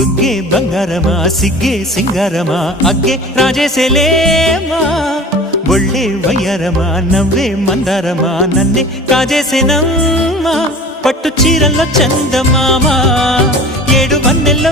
బుగ్గే బంగారమా సిగ్గే సింగారమా అగ్గే రాజేసేలేమా ఒళ్ళే వయ్యారమా నవ్వే మందారమా నన్నే కాజేసేనమ్మా పట్టు చీరల్లో చందమామ 7 వన్నెల్లో